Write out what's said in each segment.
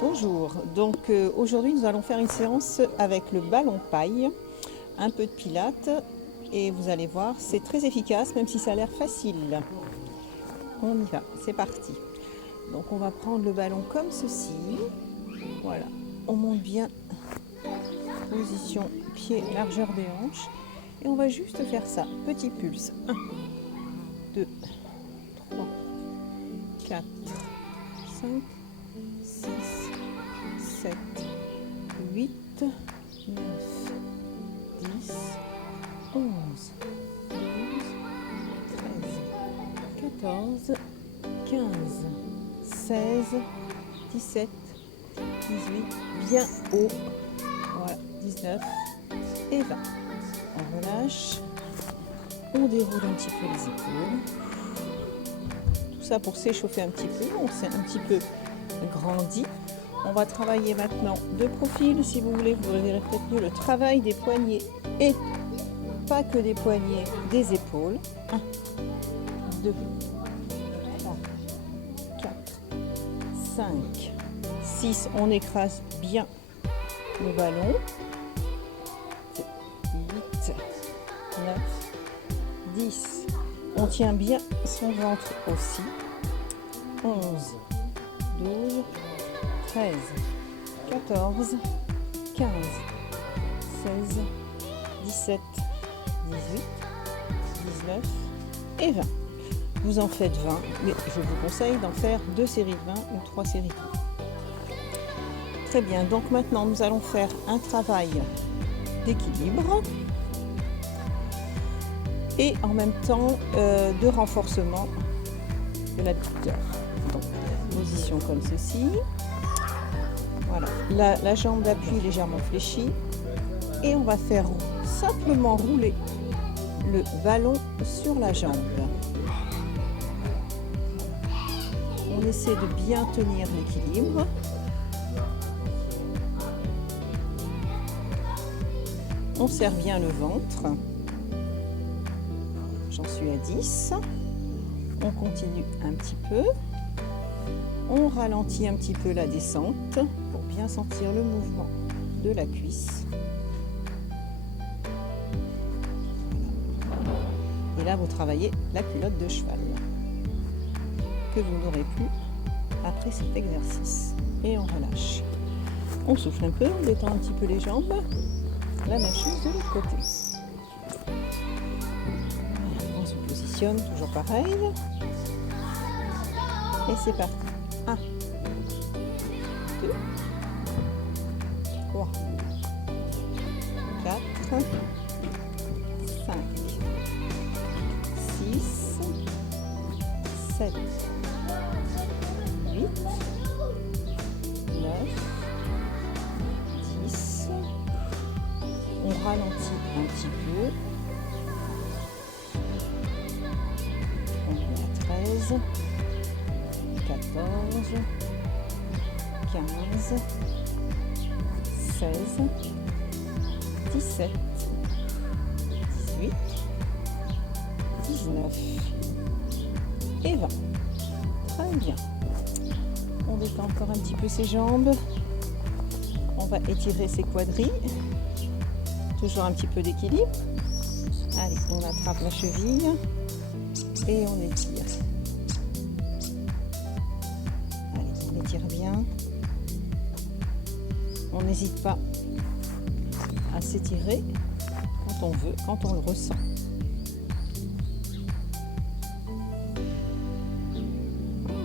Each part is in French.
Bonjour, donc aujourd'hui nous allons faire une séance avec le ballon paille, un peu de pilates et vous allez voir c'est très efficace même si ça a l'air facile. On y va, c'est parti. Donc on va prendre le ballon comme ceci, voilà, on monte bien, position pied largeur des hanches et on va juste faire ça, petit pulse, 1, 2, 3, 4, 5, 6, 7, 8, 9, 10, 11, 12, 13, 14, 15, 16, 17, 18, bien haut, voilà, 19 et 20. On relâche, on déroule un petit peu les épaules. Tout ça pour s'échauffer un petit peu, on s'est un petit peu grandi. On va travailler maintenant de profil, si vous voulez, vous verrez peut-être mieux le travail des poignets et pas que des poignets, des épaules. 1, 2, 3, 4, 5, 6. On écrase bien le ballon. 8, 9, 10. On tient bien son ventre aussi. 11, 12, 13, 14, 15, 16, 17, 18, 19 et 20. Vous en faites 20, mais je vous conseille d'en faire 2 séries de 20 ou 3 séries de 20. Très bien, donc maintenant nous allons faire un travail d'équilibre et en même temps de renforcement de l'abducteur. Donc, position comme ceci. Voilà, la jambe d'appui légèrement fléchie et on va faire simplement rouler le ballon sur la jambe. On essaie de bien tenir l'équilibre. On serre bien le ventre. J'en suis à 10. On continue un petit peu. On ralentit un petit peu la descente pour bien sentir le mouvement de la cuisse. Voilà. Et là, vous travaillez la culotte de cheval que vous n'aurez plus après cet exercice. Et on relâche. On souffle un peu, on détend un petit peu les jambes. La même chose de l'autre côté. On se positionne toujours pareil. Et c'est parti. 1, 2, 3, 4, 5, 6, 7, 8, 9, 10. On ralentit un petit peu. On est à 13, 14, 15, 16, 17, 18, 19 et 20. Très bien. On détend encore un petit peu ses jambes. On va étirer ses quadrilles. Toujours un petit peu d'équilibre. Allez, on attrape la cheville et on étire. Allez, on étire bien. On n'hésite pas à s'étirer quand on veut, quand on le ressent.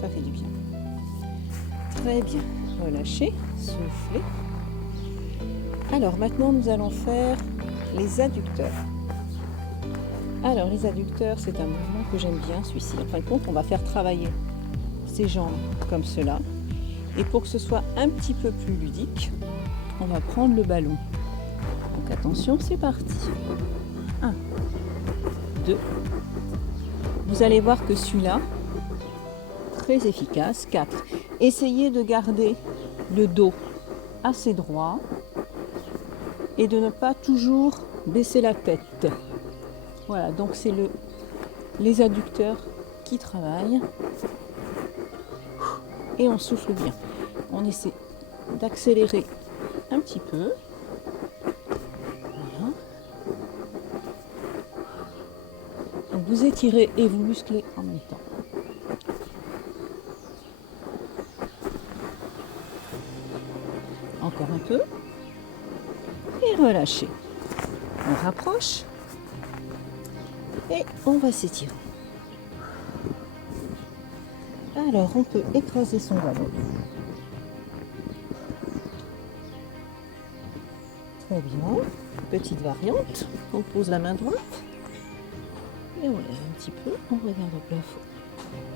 Ça fait du bien. Très bien. Relâchez, soufflez. Alors maintenant nous allons faire les adducteurs. Alors les adducteurs, c'est un mouvement que j'aime bien, celui-ci. En fin de compte, on va faire travailler ses jambes comme cela. Et pour que ce soit un petit peu plus ludique, on va prendre le ballon. Donc attention, c'est parti. 1, 2. Vous allez voir que celui-là, très efficace. 4. Essayez de garder le dos assez droit et de ne pas toujours baisser la tête. Voilà, donc c'est les adducteurs qui travaillent. Et on souffle bien. On essaie d'accélérer un petit peu. Voilà. Donc vous étirez et vous musclez en même temps. Encore un peu. Et relâchez. On rapproche. Et on va s'étirer. Alors on peut écraser son ballon. Très bien. Petite variante. On pose la main droite. Et on lève un petit peu. On regarde au plafond.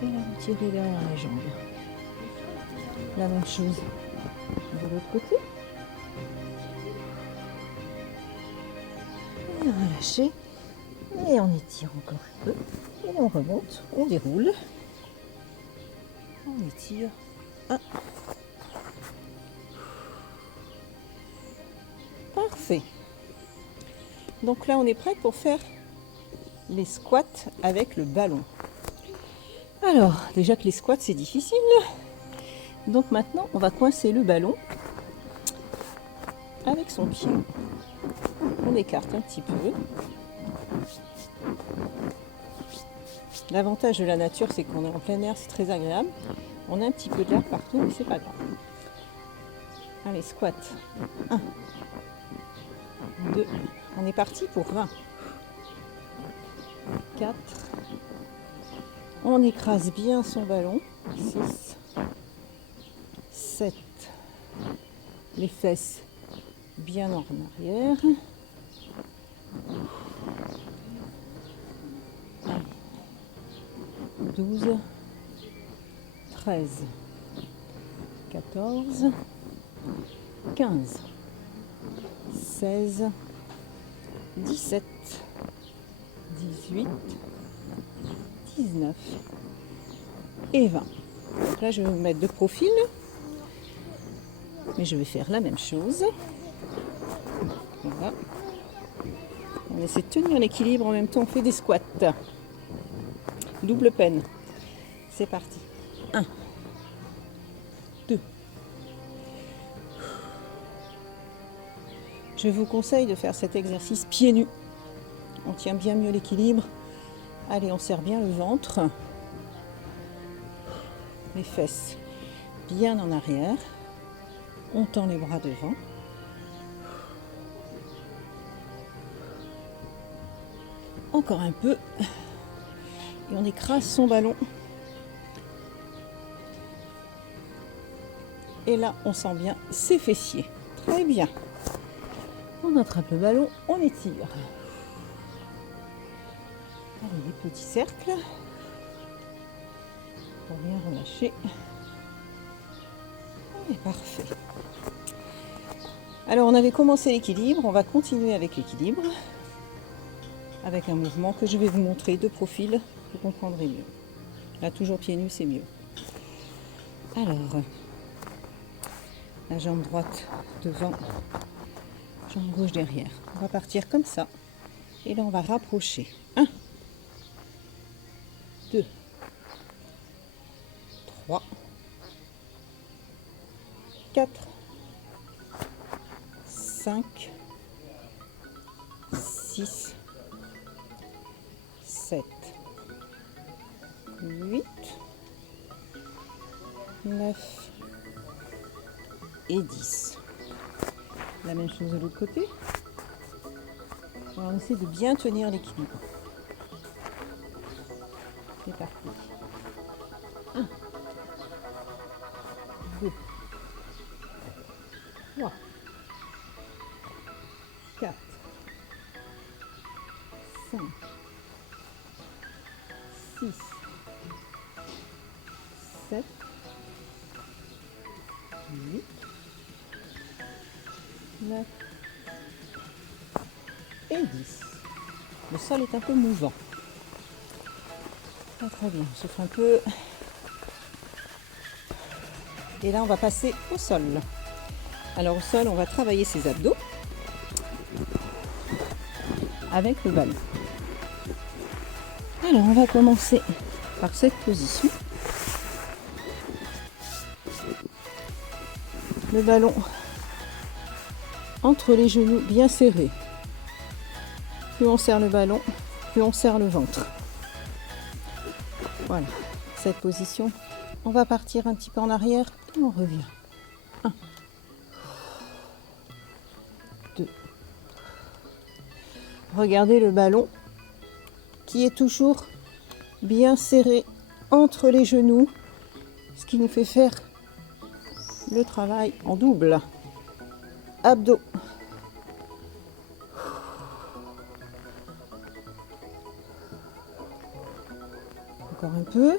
Et là vous tirez derrière la jambe. La même chose de l'autre côté. Et relâchez. Et on étire encore un peu. Et on remonte. On déroule. On étire. Parfait. Donc là, on est prêt pour faire les squats avec le ballon. Alors, déjà que les squats, c'est difficile. Donc maintenant, on va coincer le ballon avec son pied. On écarte un petit peu. L'avantage de la nature, c'est qu'on est en plein air, c'est très agréable. On a un petit peu d'air partout, mais c'est pas grave. Allez, squat. 1, 2, on est parti pour 20. 4. On écrase bien son ballon. 6, 7. Les fesses bien en arrière. 12, 13, 14, 15, 16, 17, 18, 19 et 20. Donc là, je vais me mettre de profil, mais je vais faire la même chose. Voilà. On essaie de tenir l'équilibre en même temps, on fait des squats. Double peine. C'est parti. 1, 2. Je vous conseille de faire cet exercice pieds nus. On tient bien mieux l'équilibre. Allez, on serre bien le ventre. Les fesses bien en arrière. On tend les bras devant. Encore un peu. Et on écrase son ballon. Et là, on sent bien ses fessiers. Très bien. On attrape le ballon, on étire. Allez, les petits cercles. Pour bien relâcher. Et parfait. Alors, on avait commencé l'équilibre. On va continuer avec l'équilibre. Avec un mouvement que je vais vous montrer de profil. Vous comprendrez mieux. Là, toujours pieds nus, c'est mieux. Alors, la jambe droite devant, jambe gauche derrière. On va partir comme ça. Et là, on va rapprocher. 1, 2, 3, 4, 5, 6, 7, 8, 9 et 10. La même chose de l'autre côté. On essaie de bien tenir l'équilibre. C'est parti. 1, 2, 3, 4, 5, 6, 7, 8, 9 et 10. Le sol est un peu mouvant. Très très bien, on souffle un peu. Et là, on va passer au sol. Alors au sol, on va travailler ses abdos avec le ballon. Alors, on va commencer par cette position. le ballon entre les genoux bien serrés. Plus on serre le ballon, plus on serre le ventre. Voilà, cette position. On va partir un petit peu en arrière et on revient. 1, 2. Regardez le ballon qui est toujours bien serré entre les genoux, ce qui nous fait faire le travail en double. Abdos. Encore un peu.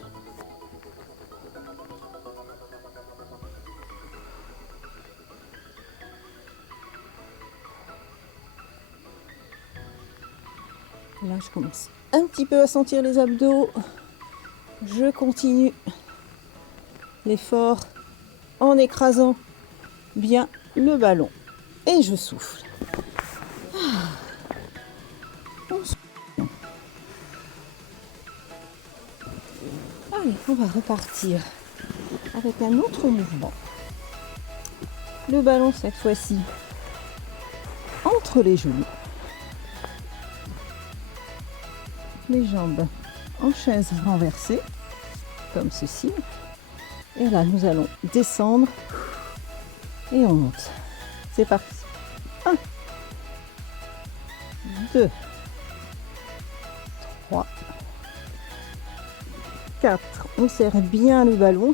Là, je commence un petit peu à sentir les abdos. Je continue l'effort en écrasant bien le ballon. Et je souffle. Allez, on va repartir avec un autre mouvement. Le ballon, cette fois-ci, entre les genoux. Les jambes en chaise renversée, comme ceci. Et là, nous allons descendre et on monte. C'est parti. 1, 2, 3, 4. On serre bien le ballon.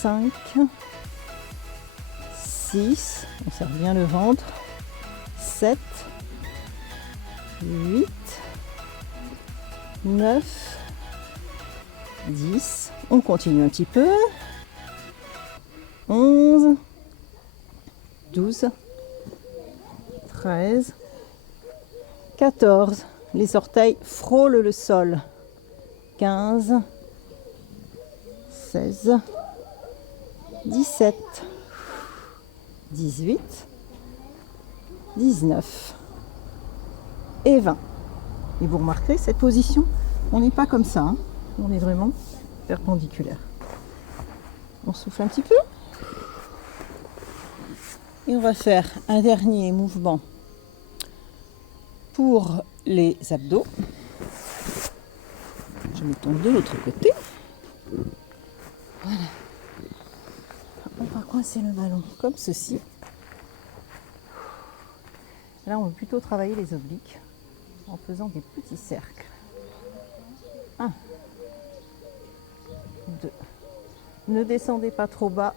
5, 6. On serre bien le ventre. 7, 8, 9, 10. On continue un petit peu. 11, 12, 13, 14. Les orteils frôlent le sol. 15, 16, 17, 18, 19 et 20. Et vous remarquerez, cette position, on n'est pas comme ça, hein. On est vraiment perpendiculaire. On souffle un petit peu. Et on va faire un dernier mouvement pour les abdos. Je me tourne de l'autre côté. Voilà. On va coincer le ballon comme ceci. Là, on va plutôt travailler les obliques en faisant des petits cercles. 1, 2. Ne descendez pas trop bas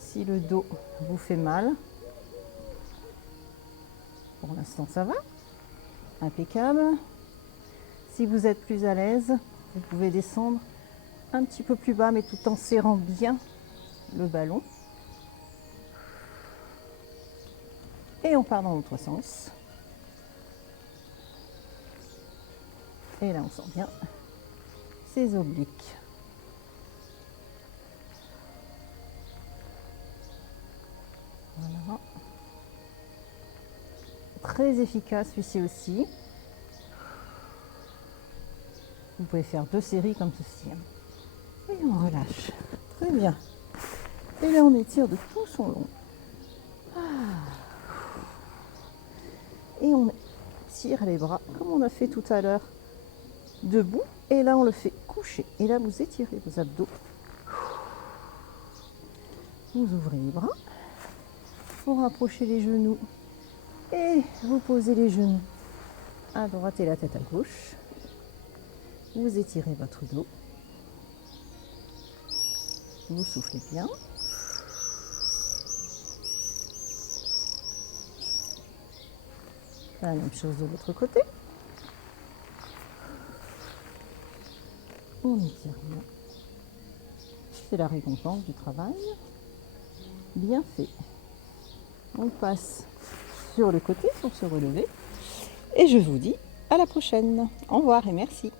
si le dos vous fait mal. Pour l'instant, ça va. Impeccable. Si vous êtes plus à l'aise, vous pouvez descendre un petit peu plus bas, mais tout en serrant bien le ballon. Et on part dans l'autre sens. Et là, on sent bien ces obliques. Voilà. Très efficace celui-ci aussi. Vous pouvez faire 2 séries comme ceci. Et on relâche. Très bien. Et là, on étire de tout son long. Et on tire les bras comme on a fait tout à l'heure debout. Et là, on le fait coucher. Et là, vous étirez vos abdos. Vous ouvrez les bras. Vous rapprochez les genoux. Et vous posez les genoux à droite et la tête à gauche. Vous étirez votre dos. Vous soufflez bien. La même chose de l'autre côté. On étire bien. C'est la récompense du travail. Bien fait. On passe sur le côté pour se relever. Et je vous dis à la prochaine. Au revoir et merci.